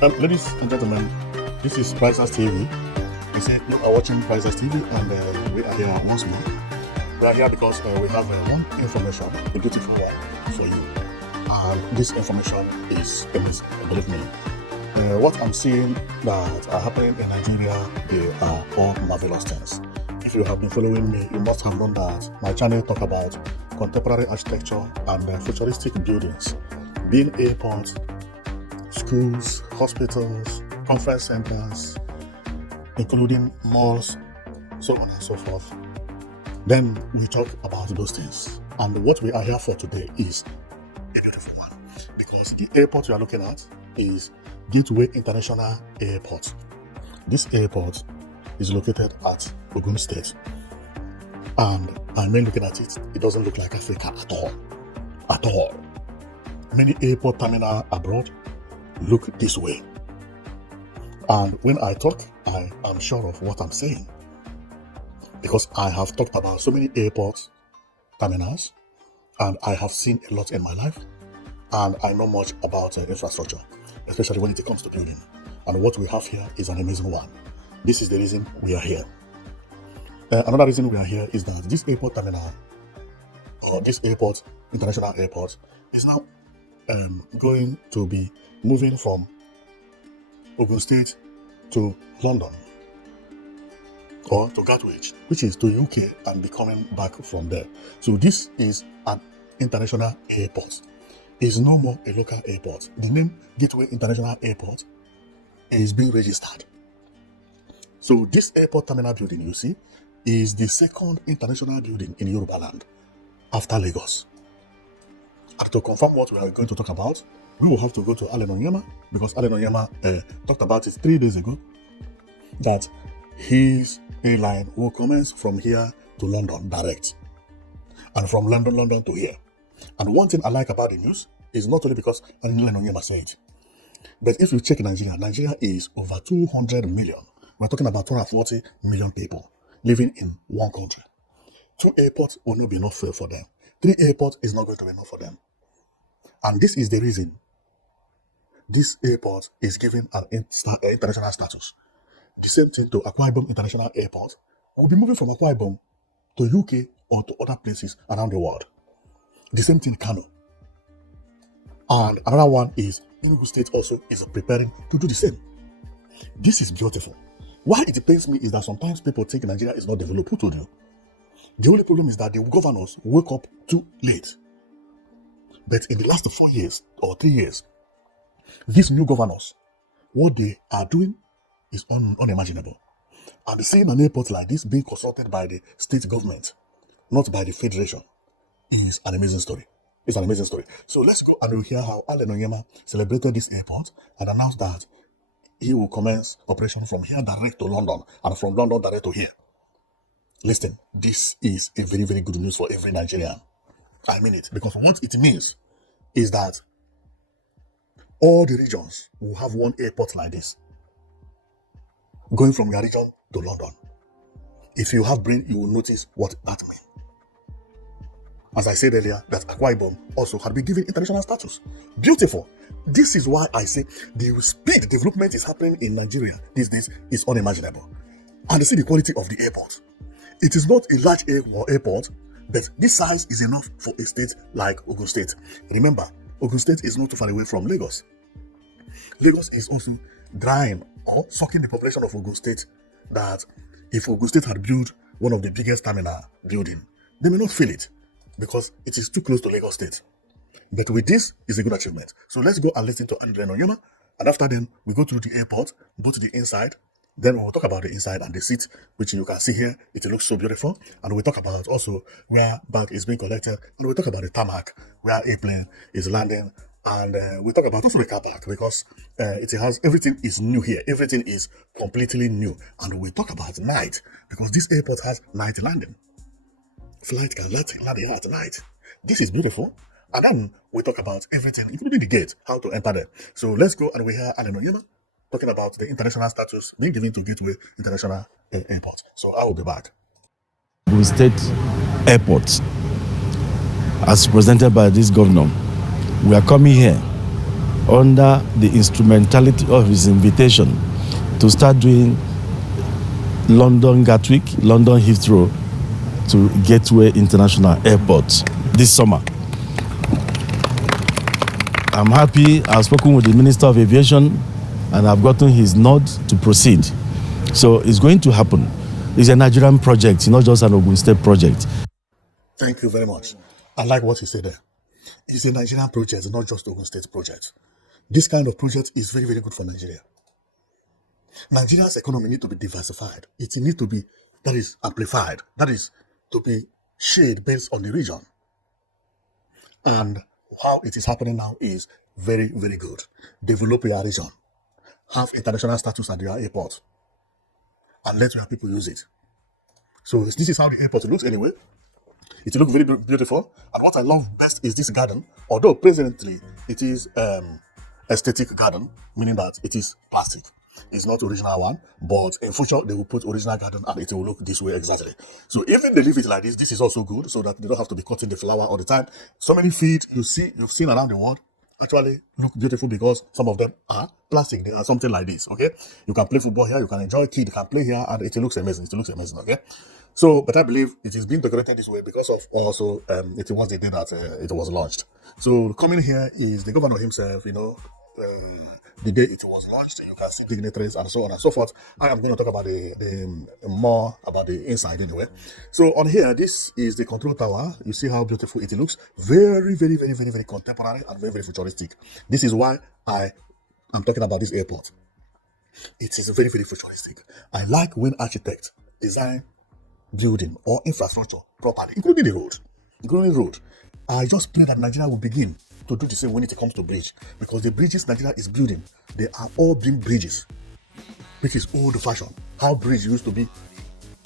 Ladies and gentlemen, this is Priceless TV. You see, you are watching Priceless TV, and we are here once more. We are here because we have one information, a beautiful one for you. And this information is amazing, believe me. What I'm seeing that are happening in Nigeria, they are all marvelous things. If you have been following me, you must have known that my channel talk about contemporary architecture and futuristic buildings, being airports, schools, hospitals, conference centers, including malls, so on and so forth. Then we talk about those things. And what we are here for today is a beautiful one. Because the airport you are looking at is Gateway International Airport. This airport is located at Ogun State. And I mean, looking at it, it doesn't look like Africa at all. At all. Many airport terminals abroad look this way. And when I talk, I am sure of what I'm saying. Because I have talked about so many airport terminals, and I have seen a lot in my life, and I know much about infrastructure, especially when it comes to building. And what we have here is an amazing one. This is the reason we are here. Another reason we are here is that this airport terminal, or this airport, international airport, is now going to be moving from Ogun State to London, or to Gatwick, which is to UK, and be coming back from there. So this is an international airport. It's no more a local airport. The name Gateway International Airport is being registered. So this airport terminal building you see is the second international building in Yoruba land after Lagos. And to confirm what we are going to talk about, we will have to go to Allen Onyema, because Allen Onyema talked about it 3 days ago, that his airline will commence from here to London direct, and from London to here. And one thing I like about the news is not only because Allen Onyema said it, but if you check Nigeria is over 200 million. We're talking about 240 million people living in one country. 2 airports will not be enough for them. 3 airports is not going to be enough for them. And this is the reason this airport is given an international status. The same thing to Akwa Ibom International Airport. We'll be moving from Akwa Ibom to UK or to other places around the world. The same thing Kano. And another one is Enugu State also is preparing to do the same. This is beautiful. Why it pains me is that sometimes people think Nigeria is not developed. Who told you? The only problem is that the governors wake up too late. But in the last 4 years or 3 years, these new governors, what they are doing is unimaginable. And seeing an airport like this being consulted by the state government, not by the federation, is an amazing story. It's an amazing story. So let's go and we'll hear how Allen Onyema celebrated this airport and announced that he will commence operation from here direct to London, and from London direct to here. Listen, this is a very, very good news for every Nigerian. I mean it, because what it means is that all the regions will have one airport like this, going from your region to London. If you have brain, you will notice what that means. As I said earlier, that Akwa Ibom also had been given international status. Beautiful. This is why I say the speed development is happening in Nigeria these days is unimaginable. And see the quality of the airport. It is not a large airport, but this size is enough for a state like Ogun State. Remember, Ogun State is not too far away from Lagos. Lagos is also drying or sucking the population of Ogun State, that if Ogun State had built one of the biggest terminal building, they may not feel it because it is too close to Lagos State. But with this, is a good achievement. So let's go and listen to Allen Onyema, and after then, we go through the airport, go to the inside. Then we will talk about the inside and the seat, which you can see here. It looks so beautiful. And we'll talk about also where bag is being collected. And we'll talk about the tarmac, where airplane is landing. And we'll talk about also the car park, because it has, everything is new here. Everything is completely new. And we'll talk about night, because this airport has night landing. Flight can land here at night. This is beautiful. And then we'll talk about everything, including the gate, how to enter there. So let's go and we hear Allen Onyema talking about the international status being given to Gateway International Airport. So I will be back. Ogun State Airport, as presented by this governor, we are coming here under the instrumentality of his invitation to start doing London Gatwick, London Heathrow to Gateway International Airport this summer. I'm happy. I've spoken with the Minister of Aviation and I've gotten his nod to proceed. So it's going to happen. It's a Nigerian project, not just an Ogun State project. Thank you very much. I like what you said there. It's a Nigerian project, not just Ogun State project. This kind of project is very, very good for Nigeria. Nigeria's economy needs to be diversified. It needs to be, that is, amplified. That is, to be shade based on the region. And how it is happening now is very, very good. Develop your region. Have international status at your airport. And let your people use it. So this is how the airport looks anyway. It looks very beautiful. And what I love best is this garden. Although presently it is aesthetic garden, meaning that it is plastic. It's not original one, but in future they will put original garden and it will look this way exactly. So even they leave it like this is also good so that they don't have to be cutting the flower all the time. So many feet you've seen around the world actually look beautiful because some of them are plastic. They are something like this, okay? You can play football here, you can enjoy kid can play here, and it looks amazing. It looks amazing, okay? So, but I believe it is being decorated this way because of also it was the day that it was launched. So coming here is the governor himself, the day it was launched. You can see dignitaries and so on and so forth. I am going to talk about the more about the inside anyway. So on here, this is the control tower. You see how beautiful it looks. Very, very, very, very, very contemporary and very, very futuristic. This is why I am talking about this airport. It is very, very futuristic. I like when architects design building or infrastructure properly, including the road. I just pray that Nigeria will begin to do the same when it comes to bridge, because the bridges Nigeria is building, they are all being bridges, which is old fashioned. How bridge used to be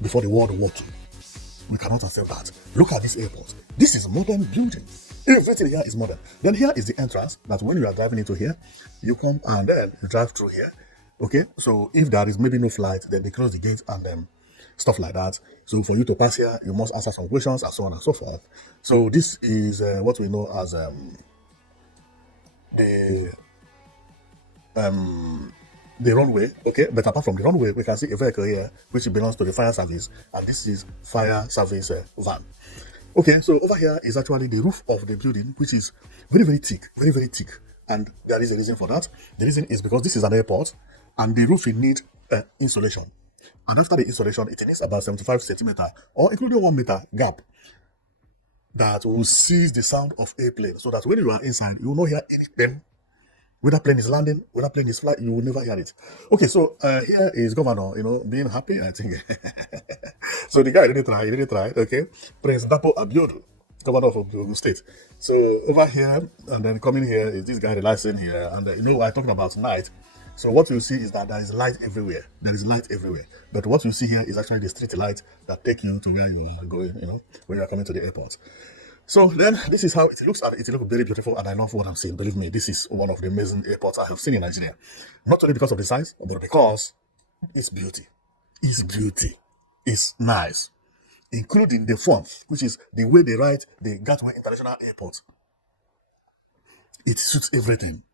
before the World War II. We cannot accept that. Look at this airport. This is modern building. Everything here is modern. Then here is the entrance that when you are driving into here, you come and then you drive through here. Okay, so if there is maybe no flight, then they close the gate and then stuff like that. So for you to pass here, you must answer some questions and so on and so forth. So this is what we know as the runway. Okay, but apart from the runway, we can see a vehicle here which belongs to the fire service, and this is fire service van. Okay, so over here is actually the roof of the building, which is very, very thick, very, very thick, and there is a reason for that. The reason is because this is an airport and the roof will need insulation. And after the installation, it needs about 75 centimeter or including 1 meter gap that will seize the sound of airplane, so that when you are inside, you will not hear any plane. Whether plane is landing, whether plane is flying, you will never hear it. Okay, so here is governor, being happy, I think. So the guy didn't try, okay? Prince Dapo Abeokuta, governor of Ogun State. So over here, and then coming here is this guy relaxing here, and I'm talking about night. So what you see is that there is light everywhere. There is light everywhere. But what you see here is actually the street light that take you to where you are going, when you are coming to the airport. So then this is how it looks, and it looks very beautiful, and I love what I'm seeing. Believe me, this is one of the amazing airports I have seen in Nigeria. Not only because of the size, but because it's beauty. It's beauty. It's nice. Including the font, which is the way they write the Gateway International Airport. It suits everything.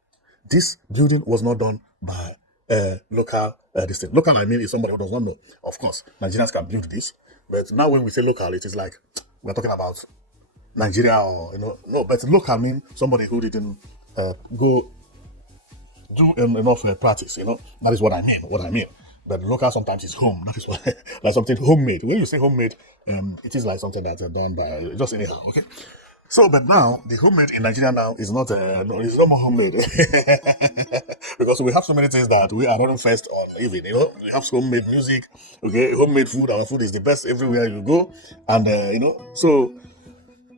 This building was not done by local district. Local, I mean, is somebody who does not know. Of course, Nigerians can build this, but now when we say local, it is like we're talking about Nigeria or no. But local mean somebody who didn't go do enough practice. That is what I mean. But local sometimes is home. That is what like something homemade. When you say homemade, it is like something that's done by just anyhow. Okay. So, but now the homemade in Nigeria now is not it's no more homemade because we have so many things that we are running first on. Even we have homemade music, okay, homemade food. Our food is the best everywhere you go, and so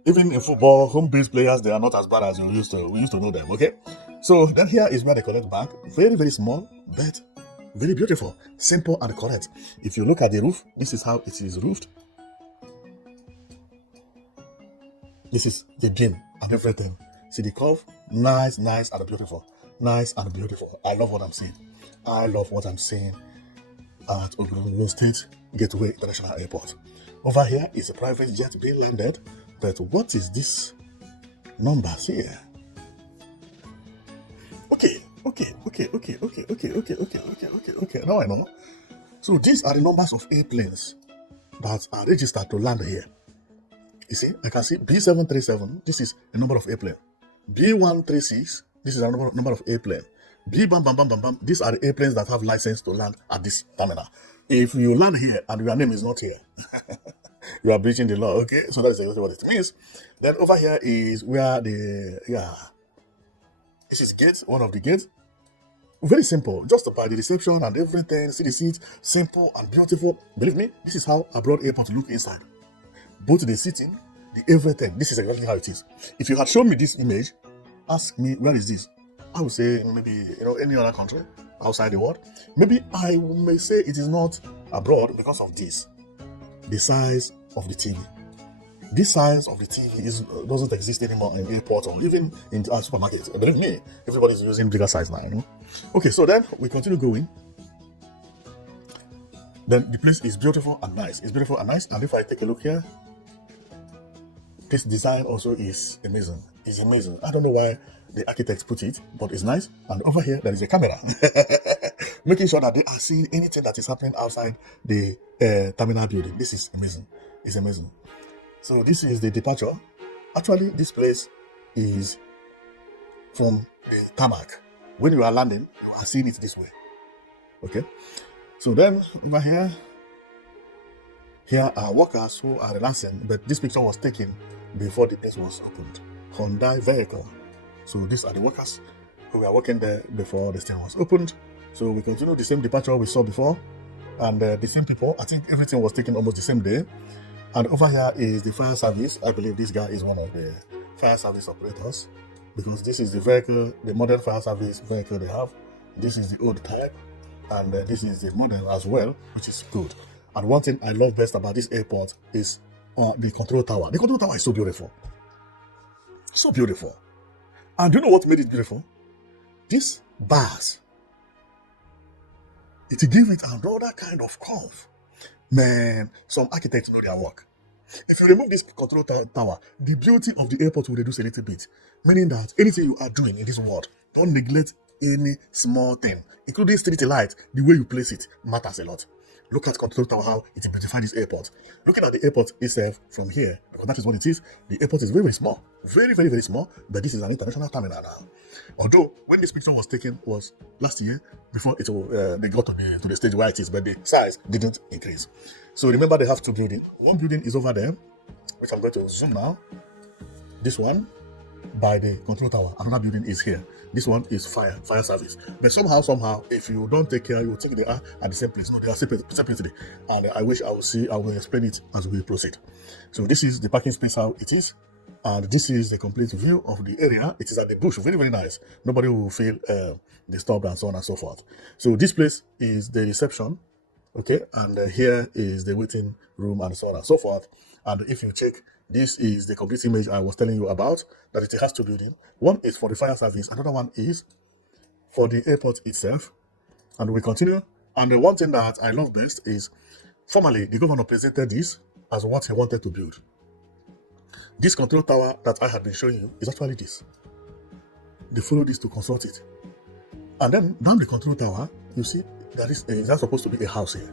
even in football, home-based players, they are not as bad as we used to know them. Okay, so then here is where they collect back. Very, very small, but very beautiful, simple and correct. If you look at the roof, this is how it is roofed. This is the beam and everything. See the curve? Nice and beautiful. Nice and beautiful. I love what I'm seeing. At Ogun State Gateway International Airport. Over here is a private jet being landed. But what is this numbers here? Okay. Now I know. So these are the numbers of airplanes that are registered to land here. You see, I can see B737, this is a number of airplane. B136, this is a number of airplane. B bam bam bam bam bam, these are the airplanes that have license to land at this terminal. If you land here and your name is not here, you are breaching the law, okay? So that's exactly what it means. Then over here is where this is gate, one of the gates. Very simple, just by the reception and everything. See the seats, simple and beautiful. Believe me, this is how abroad airport look inside. Both the seating, the everything. This is exactly how it is. If you had shown me this image, ask me, where is this? I would say maybe any other country outside the world. Maybe I may say it is not abroad because of this, the size of the TV. This size of the TV doesn't exist anymore in airports or even in supermarkets. Believe me, everybody's using bigger size now. Okay, so then we continue going. Then the place is beautiful and nice. It's beautiful and nice. And if I take a look here, this design also is amazing. It's amazing. I don't know why the architects put it, but it's nice. And over here, there is a camera. Making sure that they are seeing anything that is happening outside the terminal building. This is amazing. It's amazing. So this is the departure. Actually, this place is from the tarmac. When you are landing, you are seeing it this way. Okay. So then over here are workers who are relaxing, but this picture was taken before the place was opened. Hyundai vehicle. So these are the workers who were working there before the station was opened. So we continue the same departure we saw before, and the same people. I think everything was taken almost the same day. And over here is the fire service. I believe this guy is one of the fire service operators, because this is the vehicle, the modern fire service vehicle they have. This is the old type, and this is the modern as well, which is good. And one thing I love best about this airport is the control tower. The control tower is so beautiful. So beautiful. And do you know what made it beautiful? These bars. It gave it another kind of curve. Man, some architects know their work. If you remove this control tower, the beauty of the airport will reduce a little bit. Meaning that anything you are doing in this world, don't neglect any small thing, including street light. The way you place it matters a lot. Look at control tower, how it beautifies this airport. Looking at the airport itself from here, because that is what it is. The airport is very, very small. Very, very, very small. But this is an international terminal now. Although, when this picture was taken was last year, before they got to the stage where it is, but the size didn't increase. So remember, they have two buildings. One building is over there, which I'm going to zoom now. This one, by the control tower. Another building is here. This one is fire service. But somehow, if you don't take care, you will think they are at the same place. No, they are separately. And I will explain it as we proceed. So this is the parking space, how it is. And this is the complete view of the area. It is at the bush, very, very nice. Nobody will feel disturbed and so on and so forth. So this place is the reception, okay? And here is the waiting room and so on and so forth. And if you check, this is the complete image I was telling you about, that it has two buildings. One is for the fire service, another one is for the airport itself. And we continue. And the one thing that I love best is, formerly, the governor presented this as what he wanted to build. This control tower that I had been showing you is actually this. They follow this to construct it. And then down the control tower, you see there is that's supposed to be a house here.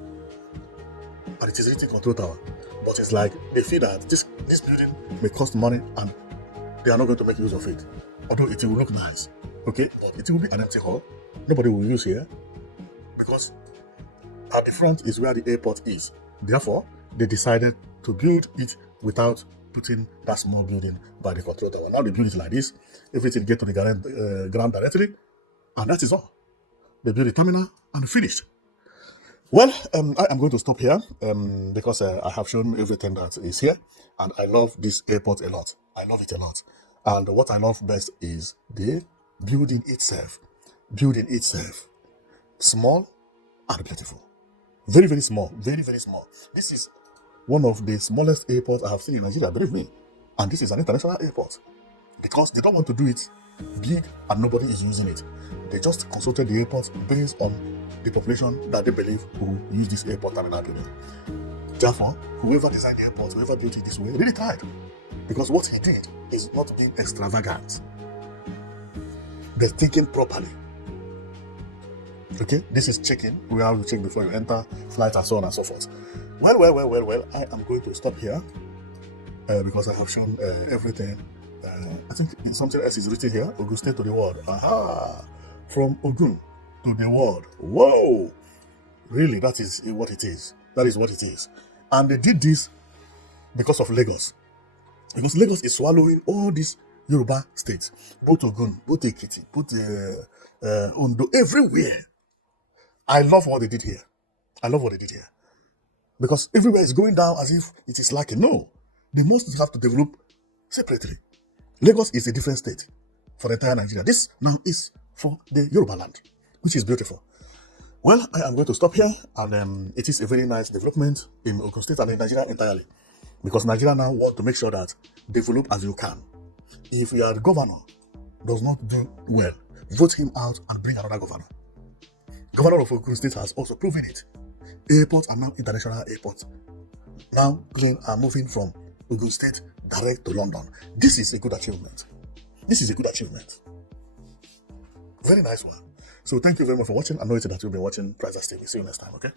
And it is written control tower. But it's like they feel that this building may cost money and they are not going to make use of it. Although it will look nice. Okay? But it will be an empty hall. Nobody will use here. Because at the front is where the airport is. Therefore, they decided to build it without putting that small building by the control tower. Now they build it like this. Everything gets to the ground directly. And that is all. They build the terminal and finished. Well, I am going to stop here because I have shown everything that is here. And I love this airport a lot. I love it a lot. And what I love best is the building itself. Building itself. Small and beautiful. Very, very small. Very, very small. This is one of the smallest airports I have seen in Nigeria, believe me. And this is an international airport. Because they don't want to do it big and nobody is using it. They just consulted the airport based on the population that they believe will use this airport terminal building. Therefore, whoever designed the airport, whoever built it this way, really tried. Because what he did is not being extravagant. They're thinking properly. Okay, this is checking. We have to check before you enter, flight, and so on and so forth. Well, I am going to stop here because I have shown everything. I think something else is written here. Ogun State to the world. Aha! From Ogun to the world. Whoa! Really, that is what it is. That is what it is. And they did this because of Lagos. Because Lagos is swallowing all these Yoruba states. Both Ogun, both Ekiti, both Ondo, everywhere. I love what they did here. I love what they did here. Because everywhere is going down as if it is lacking. No. They must have to develop separately. Lagos is a different state for the entire Nigeria. This now is for the Yoruba land, which is beautiful. Well, I am going to stop here, and it is a very nice development in Ogun State and in Nigeria entirely. Because Nigeria now want to make sure that develop as you can. If your governor does not do well, vote him out and bring another governor. Governor of Ogun State has also proven it. Airports are now international airports. Now planes are moving from Ogun State direct to London. This is a good achievement. This is a good achievement. Very nice one. So thank you very much for watching. I know that you'll be watching Prizes TV. See you next time, okay?